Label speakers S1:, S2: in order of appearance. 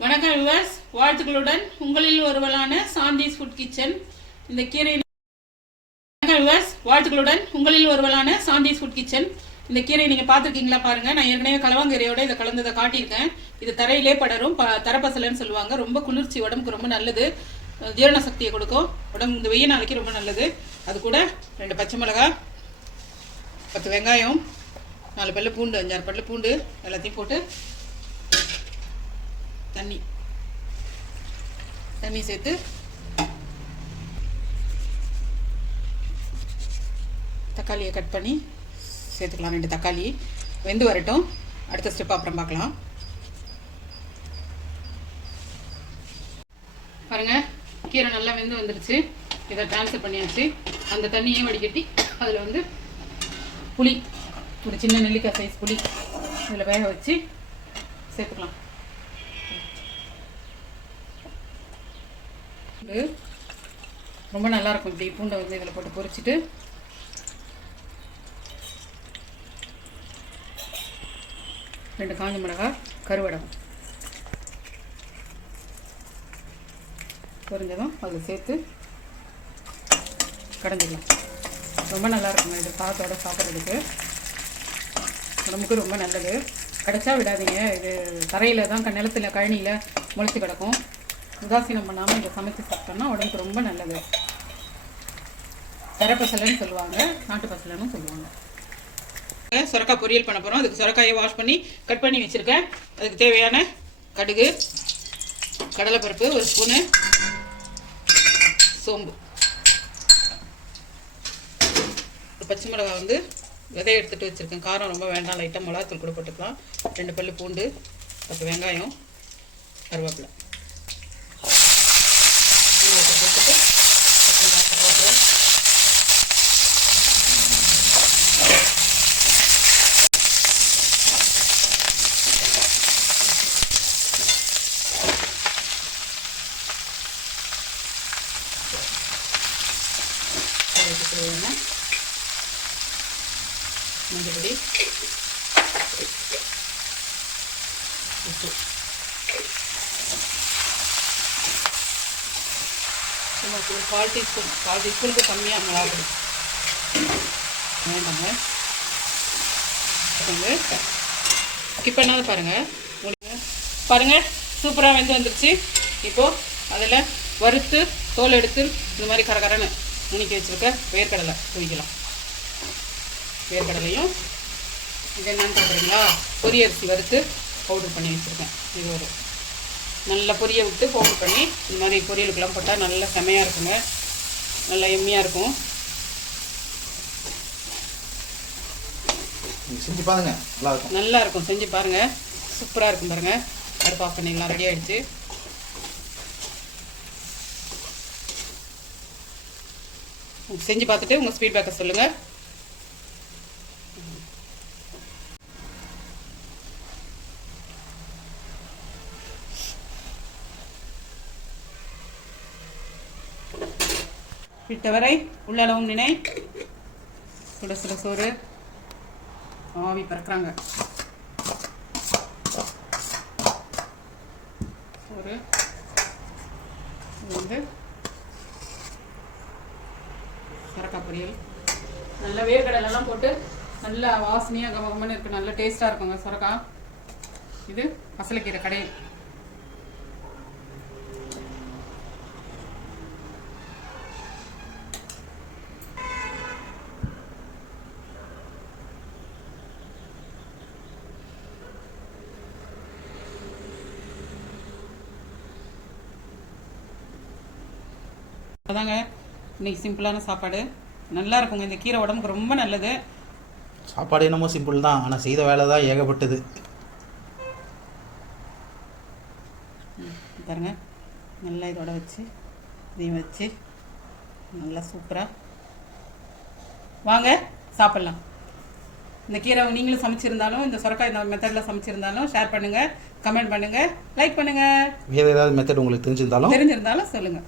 S1: வணக்கம் விவாஸ் வாழ்த்துக்களுடன் உங்களில் ஒருவரான சாந்திஸ் ஃபுட் கிச்சன் இந்த கீரை வணக்கம் விவாஸ் வாழ்த்துக்களுடன் உங்களில் ஒருவரான சாந்திஸ் ஃபுட் கிச்சன் இந்த கீரை நீங்கள் பார்த்துருக்கீங்களா பாருங்கள் நான் ஏற்கனவே கலவாங்கீரையோட இதை கலந்ததை காட்டியிருக்கேன். இது தரையிலே படரும் ப தரப்பசலன்னு சொல்லுவாங்க. ரொம்ப குளிர்ச்சி உடம்புக்கு ரொம்ப நல்லது. ஜீரண சக்தியை கொடுக்கும். உடம்பு இந்த வெயில் நாளைக்கு ரொம்ப நல்லது. அது கூட ரெண்டு பச்சை மிளகாய் பத்து வெங்காயம் நாலு பல்லு பூண்டு அஞ்சாறு பல்லு பூண்டு எல்லாத்தையும் போட்டு தண்ணி. தண்ணி சேர்த்து தக்காளியை கட் பண்ணி சேர்த்துக்கலாம். ரெண்டு தக்காளி வெந்து வரட்டும். அடுத்த ஸ்டெப் அப்புறம் பார்க்கலாம். பாருங்கள் கீரை நல்லா வெந்து வந்துருச்சு. இதை ட்ரான்ஸ்ஃபர் பண்ணியாச்சு. அந்த தண்ணியை வடிகட்டி அதில் வந்து புளி ஒரு சின்ன நெல்லிக்காய் சைஸ் புளி இதில் வேக வச்சு சேர்த்துக்கலாம். ரொம்ப நல்லாயிருக்கும் இப்படி பூண்டை வந்து இதில் போட்டு பொரிச்சிட்டு. ரெண்டு காஞ்ச மிளகாய் கருவடகம். பொரிஞ்சதும் அதில் சேர்த்து கடைஞ்சிடலாம். ரொம்ப நல்லாயிருக்குங்க இது சாதத்தோட சாப்பிட்றதுக்கு. உடம்புக்கு ரொம்ப நல்லது. கிடச்சா விடாதீங்க. இது தரையில் தான் க- நிலத்துல கழனியில் முளைச்சி கிடக்கும். உதாசீனம் பண்ணாமல் இதை சமைச்சு சாப்பிட்டோம்னா உடம்புக்கு ரொம்ப நல்லது. தரப்பசலைன்னு சொல்லுவாங்க நாட்டு பசலைன்னு சொல்லுவாங்க சுரக்காய் பொரியல் பண்ண போகிறோம் அதுக்கு சுரக்காயை வாஷ் பண்ணி கட் பண்ணி வச்சுருக்கேன். அதுக்கு தேவையான கடுகு கடலைப்பருப்பு ஒரு ஸ்பூனு சோம்பு. ஒரு பச்சை மிளகா வந்து விதை எடுத்துகிட்டு வச்சுருக்கேன். காரம் ரொம்ப வேண்டாம். லைட்டாக மிளகாத்தூள் கூட போட்டுக்கலாம். ரெண்டு பல்லு பூண்டு பத்து வெங்காயம் கருவேப்பிலை வெங்காயத்தை போட்டுட்டு பச்சை மிளகாய் கருவேப்பிலை அதுக்கு மஞ்சப்படி உப்பு சும்மா ஒரு கால் டீஸ்பூன் கால் டீஸ்பூனுக்கு கம்மியாக மிளகாப்பொடி வேண்டாங்க வந்து ஸ்கிப் பண்ணாத பாருங்கள் முடிங்க பாருங்கள் சூப்பராக வெந்து வந்துருச்சு இப்போது அதில் வறுத்து தோல் எடுத்து இந்த மாதிரி கரகரன்னு நுணுக்கி வச்சுருக்க வேர்க்கடலை தூவிக்கலாம் வேர்க்கடலையும் இது என்னன்னு பார்க்குறீங்களா பொரியரிசி வறுத்து பவுடர் பண்ணி வச்சுருக்கேன். இது ஒரு நல்லா பொரிய விட்டு பவுடர் பண்ணி இந்த மாதிரி பொரியலுக்கெல்லாம் போட்டால் நல்லா செமையாக இருக்குங்க. நல்லா எம்மியாக இருக்கும்.
S2: செஞ்சு பாருங்க. நல்லா இருக்கும்.
S1: நல்லா இருக்கும். செஞ்சு பாருங்கள் சூப்பராக இருக்கும் பாருங்கள் அடுப்பு ஆஃப் பண்ணிடலாம். ரெடி ஆயிடுச்சு. செஞ்சு பார்த்துட்டு உங்கள் ஃபீட்பேக்கை சொல்லுங்கள் விட்டவரை உள்ளளவும் நினை. சுட சுட சோறு. ஆவி பறக்கிறாங்க. ஒரு இது வந்து சரக்காய் பொரியல் நல்ல வேர்க்கடலெல்லாம் போட்டு நல்ல வாசனையாக கமகமன்னு இருக்குது நல்ல டேஸ்ட்டாக இருக்குங்க சுரக்கா. இது பசலைக்கீரை கடை. அதாங்க இன்னைக்கு சிம்பிளான சாப்பாடு. நல்லா இருக்குங்க இந்த கீரை உடம்புக்கு ரொம்ப நல்லது.
S2: சாப்பாடு என்னமோ சிம்பிள் தான். ஆனால் செய்த வேலை தான் ஏகப்பட்டது.
S1: பாருங்க. நல்லா இதோட வச்சு இதையும் வச்சு நல்லா சூப்பராக வாங்க சாப்பிட்லாம். இந்த கீரை நீங்களும் சமைச்சிருந்தாலும் இந்த சுரக்காய் இந்த மெத்தடில் சமைச்சிருந்தாலும் ஷேர் பண்ணுங்கள் கமெண்ட் பண்ணுங்கள் லைக் பண்ணுங்கள்
S2: வேறு ஏதாவது மெத்தட் உங்களுக்கு தெரிஞ்சிருந்தாலும்?
S1: தெரிஞ்சிருந்தாலும் சொல்லுங்கள்